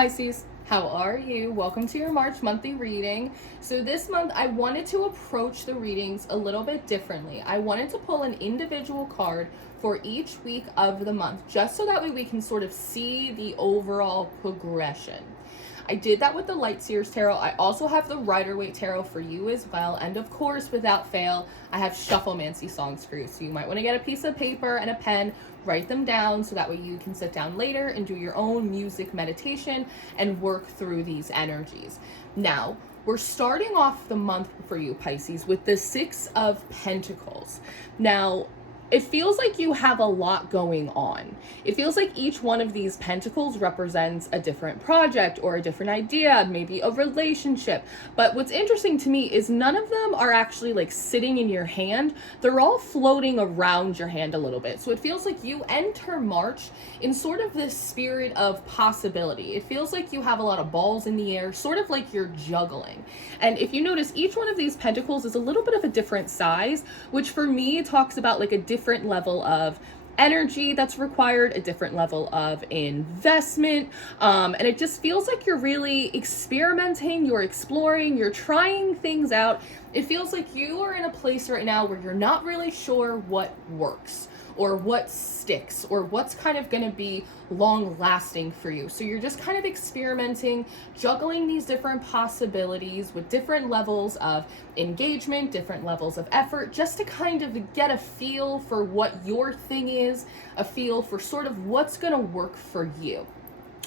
Pisces, how are you? Welcome to your March monthly reading. So this month I wanted to approach the readings a little bit differently. I wanted to pull an individual card for each week of the month, just so that way we can sort of see the overall progression. I did that with the Light Seers Tarot. I also have the Rider-Waite Tarot for you as well. And of course, without fail, I have Shufflemancy songs for you. So you might want to get a piece of paper and a pen, write them down so that way you can sit down later and do your own music meditation and work through these energies. Now, we're starting off the month for you, Pisces, with the Six of Pentacles. Now, it feels like you have a lot going on. It feels like each one of these pentacles represents a different project or a different idea, maybe a relationship. But what's interesting to me is none of them are actually like sitting in your hand. They're all floating around your hand a little bit. So it feels like you enter March in sort of this spirit of possibility. It feels like you have a lot of balls in the air, sort of like you're juggling. And if you notice, each one of these pentacles is a little bit of a different size, which for me talks about like a different level of energy that's required, a different level of investment, and it just feels like you're really experimenting, you're exploring, you're trying things out. It feels like you are in a place right now where you're not really sure what works or what sticks or what's kind of going to be long lasting for you. So you're just kind of experimenting, juggling these different possibilities with different levels of engagement, different levels of effort, just to kind of get a feel for what your thing is, a feel for sort of what's going to work for you.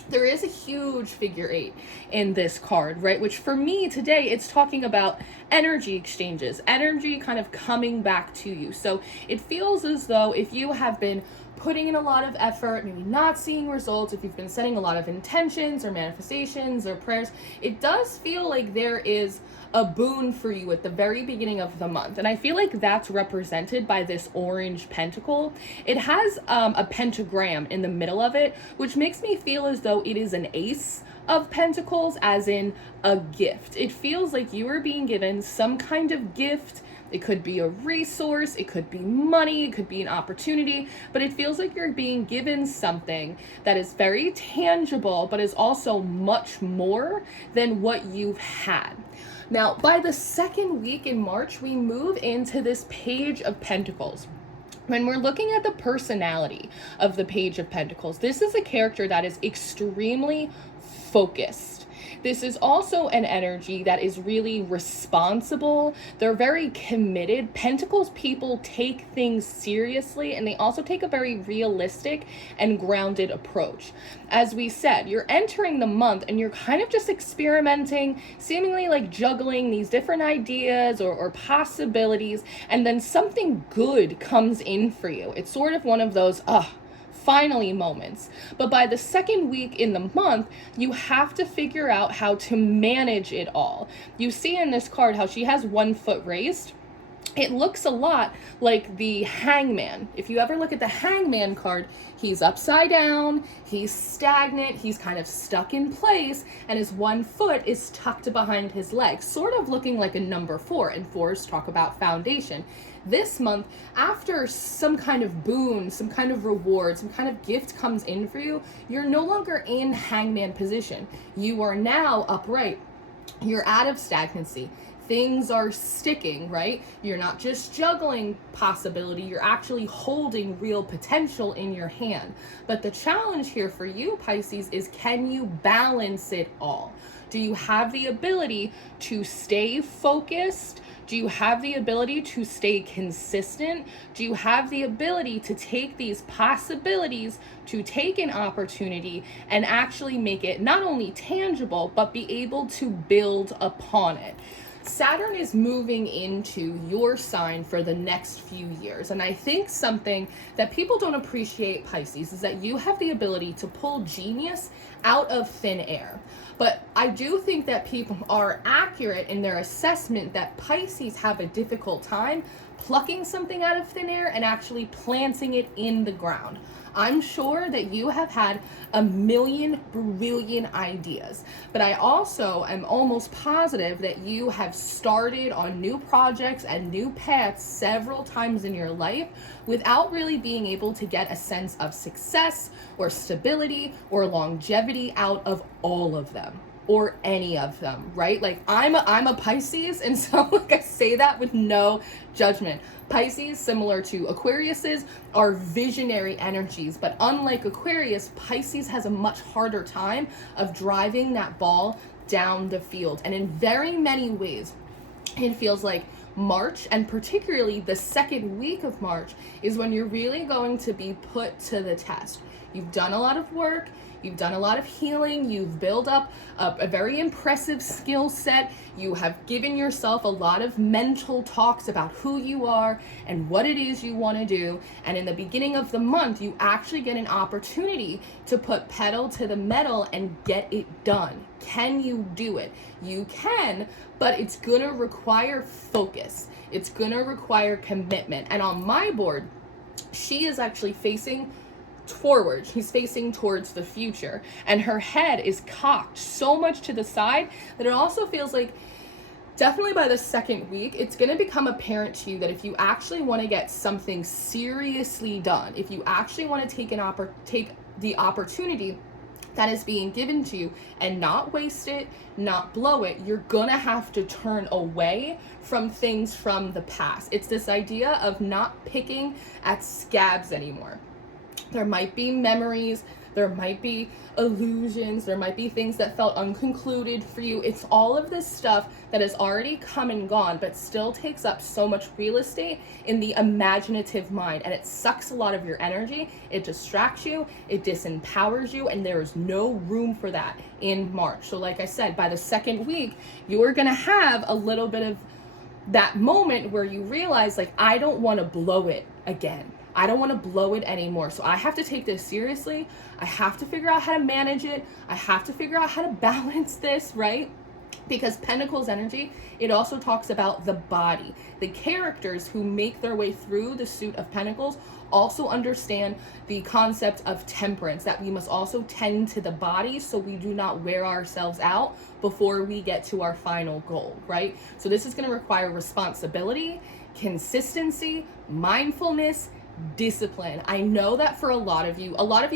There is a huge figure 8 in this card, right? Which for me today, it's talking about energy exchanges, energy kind of coming back to you. So it feels as though if you have been putting in a lot of effort, maybe not seeing results, if you've been setting a lot of intentions or manifestations or prayers, it does feel like there is a boon for you at the very beginning of the month. And I feel like that's represented by this orange pentacle. It has a pentagram in the middle of it, which makes me feel as though it is an ace of pentacles, as in a gift. It feels like you are being given some kind of gift. It could be a resource, it could be money, it could be an opportunity, but it feels like you're being given something that is very tangible, but is also much more than what you've had. Now, by the second week in March, we move into this Page of Pentacles. When we're looking at the personality of the Page of Pentacles, this is a character that is extremely focused. This is also an energy that is really responsible. They're very committed. Pentacles people take things seriously, and they also take a very realistic and grounded approach. As we said, you're entering the month and you're kind of just experimenting, seemingly like juggling these different ideas or possibilities, and then something good comes in for you. It's sort of one of those, finally moments. But by the second week in the month, you have to figure out how to manage it all. You see in this card how she has one foot raised. It looks a lot like the Hangman. If you ever look at the Hangman card, he's upside down, he's stagnant, he's kind of stuck in place, and his one foot is tucked behind his leg, sort of looking like a number 4, and 4s talk about foundation. This month, after some kind of boon, some kind of reward, some kind of gift comes in for you, you're no longer in Hangman position. You are now upright. You're out of stagnancy. Things are sticking, right? You're not just juggling possibility, you're actually holding real potential in your hand. But the challenge here for you, Pisces, is can you balance it all? Do you have the ability to stay focused? Do you have the ability to stay consistent? Do you have the ability to take these possibilities, to take an opportunity and actually make it not only tangible, but be able to build upon it? Saturn is moving into your sign for the next few years. And I think something that people don't appreciate, Pisces, is that you have the ability to pull genius out of thin air. But I do think that people are accurate in their assessment that Pisces have a difficult time plucking something out of thin air and actually planting it in the ground. I'm sure that you have had a million brilliant ideas, but I also am almost positive that you have started on new projects and new paths several times in your life without really being able to get a sense of success or stability or longevity positivity out of all of them or any of them, right? Like I'm a Pisces, and so like I say that with no judgment. Pisces, similar to Aquarius's, are visionary energies, but unlike Aquarius, Pisces has a much harder time of driving that ball down the field. And in very many ways, it feels like March, and particularly the second week of March, is when you're really going to be put to the test. You've done a lot of work, you've done a lot of healing, you've built up a very impressive skill set, you have given yourself a lot of mental talks about who you are and what it is you want to do, and in the beginning of the month, you actually get an opportunity to put pedal to the metal and get it done. Can you do it? You can, but it's gonna require focus. It's gonna require commitment. And on my board, she is actually facing forward. She's facing towards the future, and her head is cocked so much to the side that it also feels like definitely by the second week, it's going to become apparent to you that if you actually want to get something seriously done, if you actually want to take the opportunity that is being given to you and not waste it, not blow it, you're gonna have to turn away from things from the past. It's this idea of not picking at scabs anymore. There might be memories, there might be illusions, there might be things that felt unconcluded for you. It's all of this stuff that has already come and gone, but still takes up so much real estate in the imaginative mind, and it sucks a lot of your energy, it distracts you, it disempowers you, and there is no room for that in March. So like I said, by the second week, you are gonna have a little bit of that moment where you realize, like, I don't wanna blow it again. I don't want to blow it anymore. So I have to take this seriously. I have to figure out how to manage it. I have to figure out how to balance this, right? Because Pentacles energy, it also talks about the body. The characters who make their way through the suit of Pentacles also understand the concept of temperance, that we must also tend to the body so we do not wear ourselves out before we get to our final goal, right? So this is going to require responsibility, consistency, mindfulness, discipline. I know that for a lot of you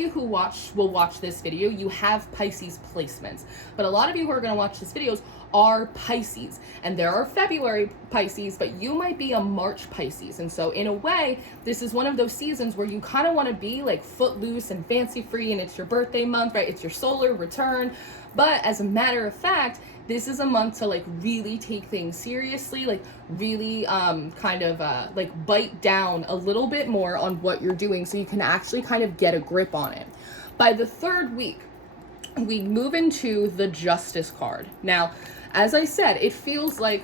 who will watch this video, you have Pisces placements, but a lot of you who are going to watch this videos are Pisces, and there are February Pisces, but you might be a March Pisces. And so in a way, this is one of those seasons where you kind of want to be like footloose and fancy free, and it's your birthday month, right? It's your solar return. But as a matter of fact, this is a month to like really take things seriously, like really like bite down a little bit more on what you're doing so you can actually kind of get a grip on it. By the third week, we move into the Justice card. Now, as I said, it feels like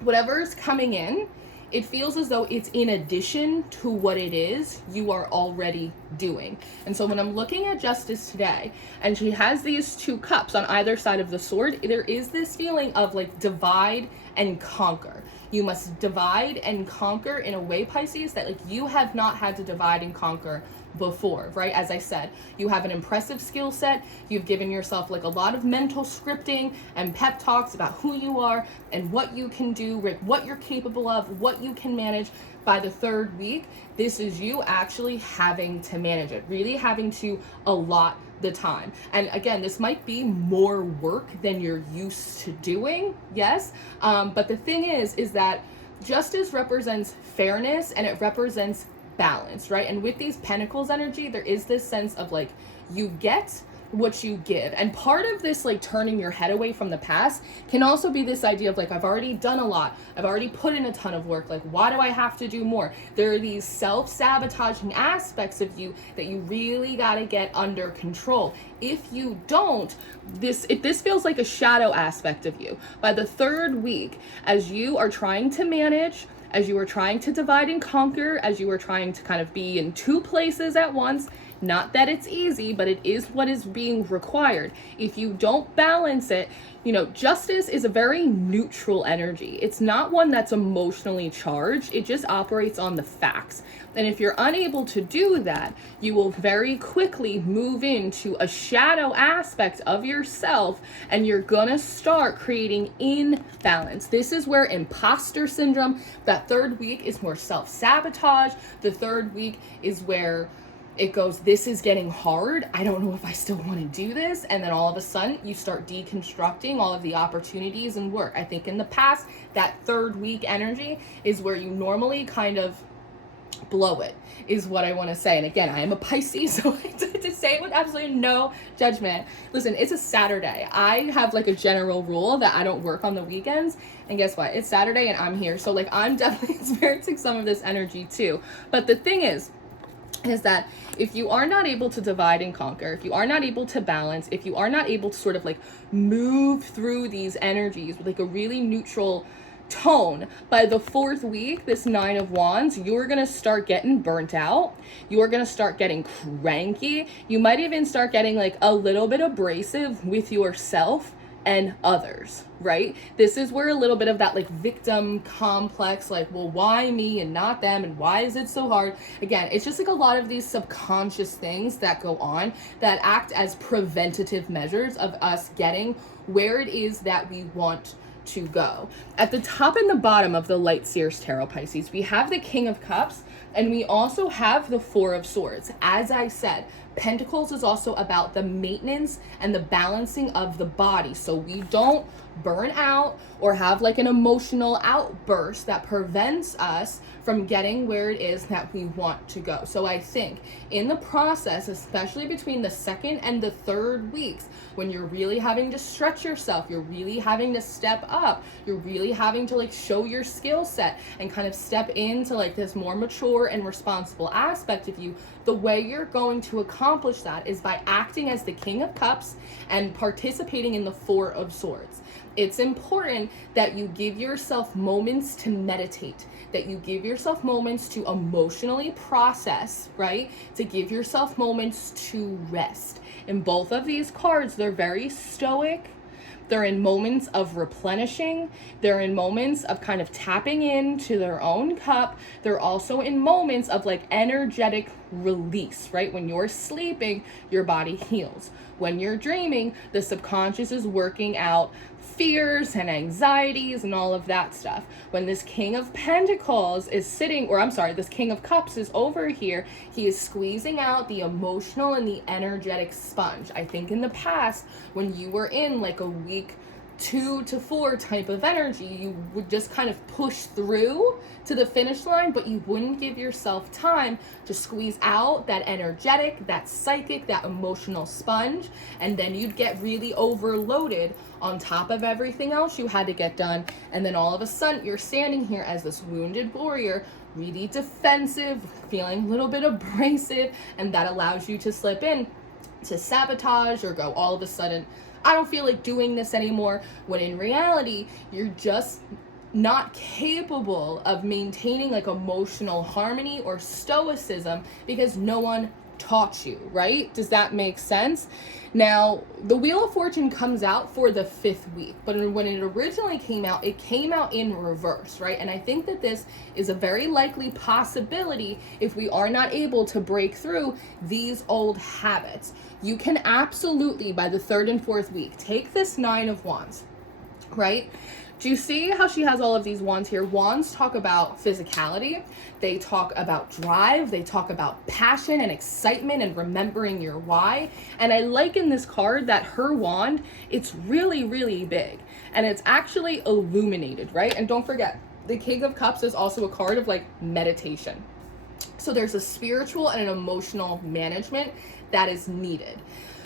whatever is coming in, it feels as though it's in addition to what it is you are already doing. And so when I'm looking at Justice today, and she has these two cups on either side of the sword, there is this feeling of like divide and conquer. You must divide and conquer in a way, Pisces, that like you have not had to divide and conquer before, right? As I said, you have an impressive skill set. You've given yourself like a lot of mental scripting and pep talks about who you are and what you can do, what you're capable of, what you can manage. By the third week, this is you actually having to manage it, really having to allot the time. And again, this might be more work than you're used to doing, yes, but the thing is that Justice represents fairness, and it represents balance, right? And with these Pentacles energy, there is this sense of like you get what you give. And part of this like turning your head away from the past can also be this idea of like, I've already done a lot, I've already put in a ton of work, like why do I have to do more? There are these self-sabotaging aspects of you that you really got to get under control. If you don't, this feels like a shadow aspect of you. By the third week, as you are trying to manage, as you are trying to divide and conquer, as you are trying to kind of be in two places at once, not that it's easy, but it is what is being required. If you don't balance it, you know, Justice is a very neutral energy. It's not one that's emotionally charged. It just operates on the facts. And if you're unable to do that, you will very quickly move into a shadow aspect of yourself, and you're gonna start creating imbalance. This is where imposter syndrome, that third week is more self-sabotage. The third week is where it goes, this is getting hard. I don't know if I still want to do this. And then all of a sudden you start deconstructing all of the opportunities and work. I think in the past, that third week energy is where you normally kind of blow it, is what I want to say. And again, I am a Pisces, so to say it with absolutely no judgment. Listen, it's a Saturday. I have like a general rule that I don't work on the weekends. And guess what? It's Saturday and I'm here. So like I'm definitely experiencing some of this energy too. But the thing is that if you are not able to divide and conquer, if you are not able to balance, if you are not able to sort of like move through these energies with like a really neutral tone, by the fourth week, this 9 of Wands, you're gonna start getting burnt out. You're gonna start getting cranky. You might even start getting like a little bit abrasive with yourself and others, right? This is where a little bit of that like victim complex, like, well, why me and not them, and why is it so hard? Again, it's just like a lot of these subconscious things that go on that act as preventative measures of us getting where it is that we want to go. At the top and the bottom of the Light Seers Tarot, Pisces, we have the King of Cups, and we also have the Four of Swords. As I said, Pentacles is also about the maintenance and the balancing of the body, so we don't burn out or have like an emotional outburst that prevents us from getting where it is that we want to go. So I think in the process, especially between the second and the third weeks, when you're really having to stretch yourself, you're really having to step up, you're really having to like show your skill set and kind of step into like this more mature and responsible aspect of you, the way you're going to accomplish that is by acting as the King of Cups and participating in the Four of Swords. It's important that you give yourself moments to meditate, that you give yourself moments to emotionally process, right? To give yourself moments to rest. In both of these cards, they're very stoic. They're in moments of replenishing. They're in moments of kind of tapping into their own cup. They're also in moments of like energetic release, right? When you're sleeping, your body heals. When you're dreaming, the subconscious is working out fears and anxieties and all of that stuff. When this King of Pentacles is sitting, or I'm sorry, this King of Cups is over here, he is squeezing out the emotional and the energetic sponge. I think in the past, when you were in like a week 2 to 4 type of energy, you would just kind of push through to the finish line, but you wouldn't give yourself time to squeeze out that energetic, that psychic, that emotional sponge, and then you'd get really overloaded on top of everything else you had to get done, and then all of a sudden you're standing here as this wounded warrior, really defensive, feeling a little bit abrasive, and that allows you to slip in to sabotage or go all of a sudden, I don't feel like doing this anymore, when in reality, you're just not capable of maintaining like emotional harmony or stoicism because no one taught you, right? Does that make sense? Now, the Wheel of Fortune comes out for the 5th week, but when it originally came out, it came out in reverse, right? And I think that this is a very likely possibility if we are not able to break through these old habits. You can absolutely, by the 3rd and 4th week, take this 9 of Wands, right? Do you see how she has all of these wands here? Wands talk about physicality. They talk about drive. They talk about passion and excitement and remembering your why. And I like in this card that her wand, it's really, really big. And it's actually illuminated, right? And don't forget, the King of Cups is also a card of like meditation. So there's a spiritual and an emotional management that is needed.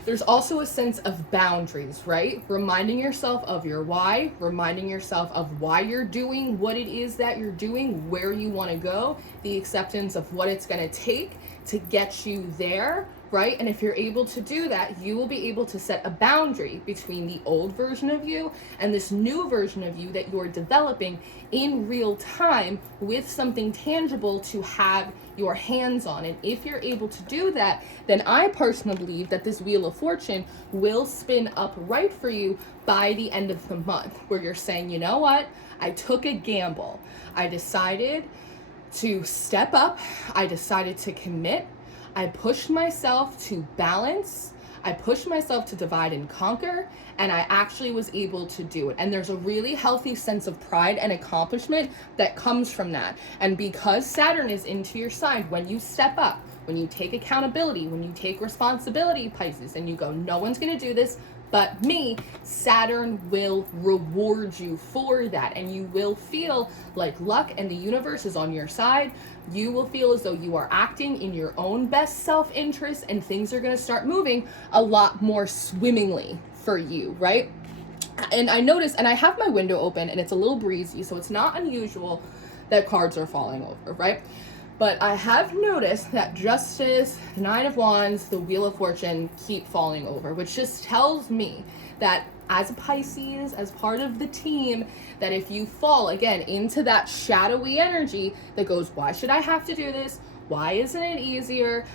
There's also a sense of boundaries, right? Reminding yourself of your why, reminding yourself of why you're doing what it is that you're doing, where you want to go, the acceptance of what it's going to take to get you there, right? And if you're able to do that, you will be able to set a boundary between the old version of you and this new version of you that you're developing in real time with something tangible to have your hands on. And if you're able to do that, then I personally believe that this Wheel of Fortune will spin up right for you by the end of the month, where you're saying, you know what, I took a gamble. I decided to step up. I decided to commit. I pushed myself to balance. I pushed myself to divide and conquer, and I actually was able to do it. And there's a really healthy sense of pride and accomplishment that comes from that. And because Saturn is into your sign, when you step up, when you take accountability, when you take responsibility, Pisces, and you go, no one's going to do this but me, Saturn will reward you for that, and you will feel like luck and the universe is on your side. You will feel as though you are acting in your own best self-interest, and things are going to start moving a lot more swimmingly for you, right? And I notice, and I have my window open and it's a little breezy, so it's not unusual that cards are falling over, right? But I have noticed that Justice, Nine of Wands, the Wheel of Fortune keep falling over, which just tells me that as a Pisces, as part of the team, that if you fall, again, into that shadowy energy that goes, why should I have to do this? Why isn't it easier?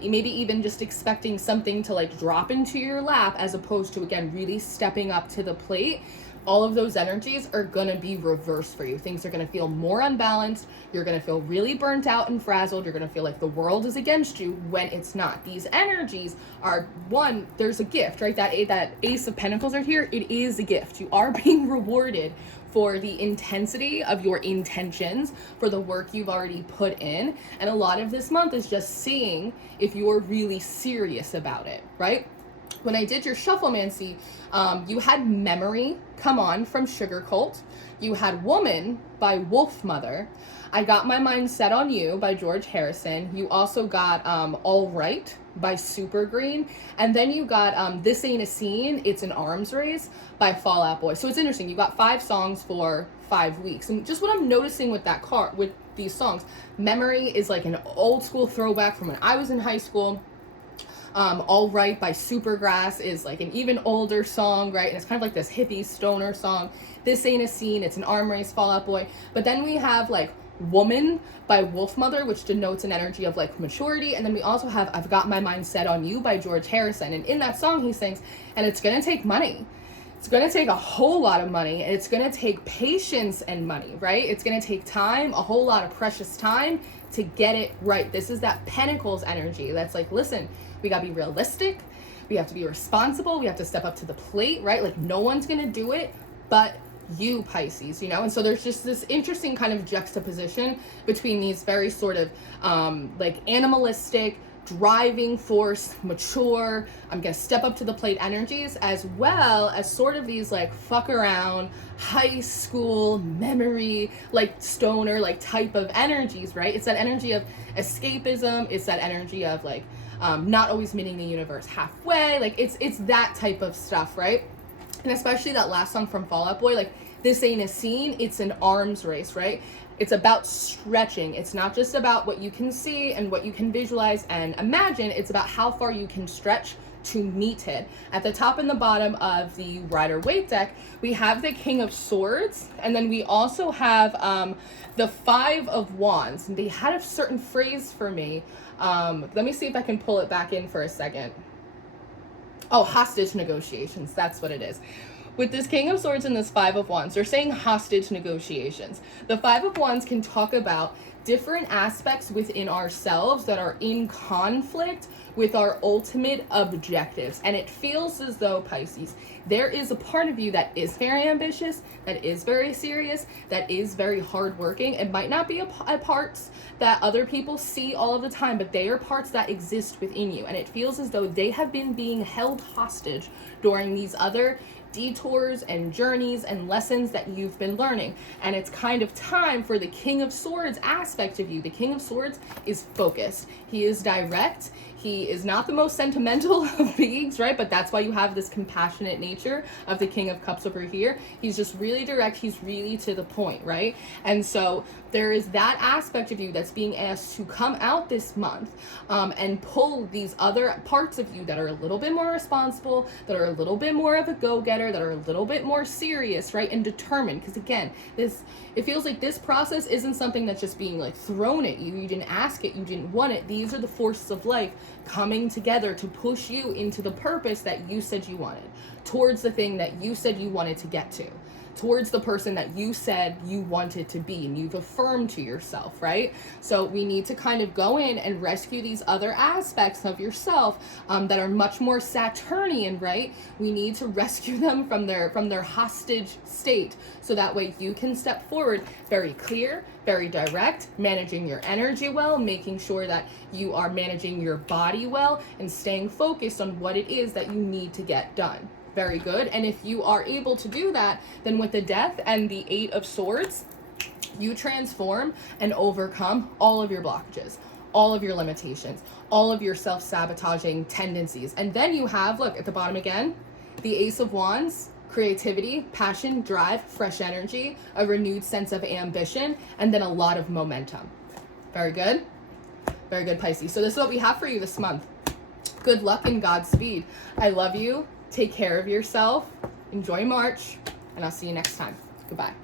Maybe even just expecting something to like drop into your lap as opposed to, again, really stepping up to the plate. All of those energies are going to be reversed for you. Things are going to feel more unbalanced. You're going to feel really burnt out and frazzled. You're going to feel like the world is against you when it's not. These energies are, one, there's a gift, right? That Ace of Pentacles right here, it is a gift. You are being rewarded for the intensity of your intentions, for the work you've already put in. And a lot of this month is just seeing if you're really serious about it, right? When I did your shufflemancy, you had Memory come on from Sugar Cult. You had Woman by Wolf Mother. I got My Mind Set on You by George Harrison. You also got All Right by Super Green. And then you got This Ain't a Scene, It's an Arms Race by Fall Out Boy. So it's interesting. You got 5 songs for 5 weeks. And just what I'm noticing with that card, with these songs, Memory is like an old school throwback from when I was in high school. All Right by Supergrass is like an even older song, right? And it's kind of like this hippie stoner song. This Ain't a Scene, It's an Arm Race, Fall Out Boy. But then we have like Woman by Wolf Mother, which denotes an energy of like maturity. And then we also have I've Got My Mind Set on You by George Harrison. And in that song he sings, and it's going to take money. It's going to take a whole lot of money, and it's going to take patience and money, right? It's going to take time, a whole lot of precious time to get it right. This is that Pentacles energy that's like, listen, we got to be realistic. We have to be responsible. We have to step up to the plate, right? Like no one's going to do it but you, Pisces, you know? And so there's just this interesting kind of juxtaposition between these very sort of like animalistic, driving force, mature, I'm gonna step up to the plate energies, as well as sort of these like fuck around, high school memory, like stoner, like type of energies, right? It's that energy of escapism. It's that energy of like not always meeting the universe halfway. Like it's that type of stuff, right? And especially that last song from Fall Out Boy, like This Ain't a Scene, It's an Arms Race, right? It's about stretching. It's not just about what you can see and what you can visualize and imagine. It's about how far you can stretch to meet it. At the top and the bottom of the Rider-Waite deck, we have the King of Swords, and then we also have the Five of Wands. And they had a certain phrase for me. Let me see if I can pull it back in for a second. Oh, hostage negotiations. That's what it is. With this King of Swords and this Five of Wands, they're saying hostage negotiations. The Five of Wands can talk about different aspects within ourselves that are in conflict with our ultimate objectives. And it feels as though, Pisces, there is a part of you that is very ambitious, that is very serious, that is very hardworking. It might not be a parts that other people see all of the time, but they are parts that exist within you. And it feels as though they have been being held hostage during these other detours and journeys and lessons that you've been learning. And it's kind of time for the King of Swords aspect of you. The King of Swords is focused. He is direct. He is not the most sentimental of beings, right? But that's why you have this compassionate nature of the King of Cups over here. He's just really direct. He's really to the point, right? And so there is that aspect of you that's being asked to come out this month and pull these other parts of you that are a little bit more responsible, that are a little bit more of a go-getter, that are a little bit more serious, right? And determined. Because again, it feels like this process isn't something that's just being like thrown at you. You didn't ask it. You didn't want it. These are the forces of life coming together to push you into the purpose that you said you wanted, towards the thing that you said you wanted to get to, towards the person that you said you wanted to be and you've affirmed to yourself, right? So we need to kind of go in and rescue these other aspects of yourself that are much more Saturnian, right? We need to rescue them from their hostage state, so that way you can step forward very clear, very direct, managing your energy well, making sure that you are managing your body well, and staying focused on what it is that you need to get done. Very good. And if you are able to do that, then with the Death and the Eight of Swords, you transform and overcome all of your blockages, all of your limitations, all of your self-sabotaging tendencies. And then you have, look at the bottom again, the Ace of Wands, creativity, passion, drive, fresh energy, a renewed sense of ambition, and then a lot of momentum. Very good. Very good, Pisces. So this is what we have for you this month. Good luck and Godspeed. I love you. Take care of yourself. Enjoy March, and I'll see you next time. Goodbye.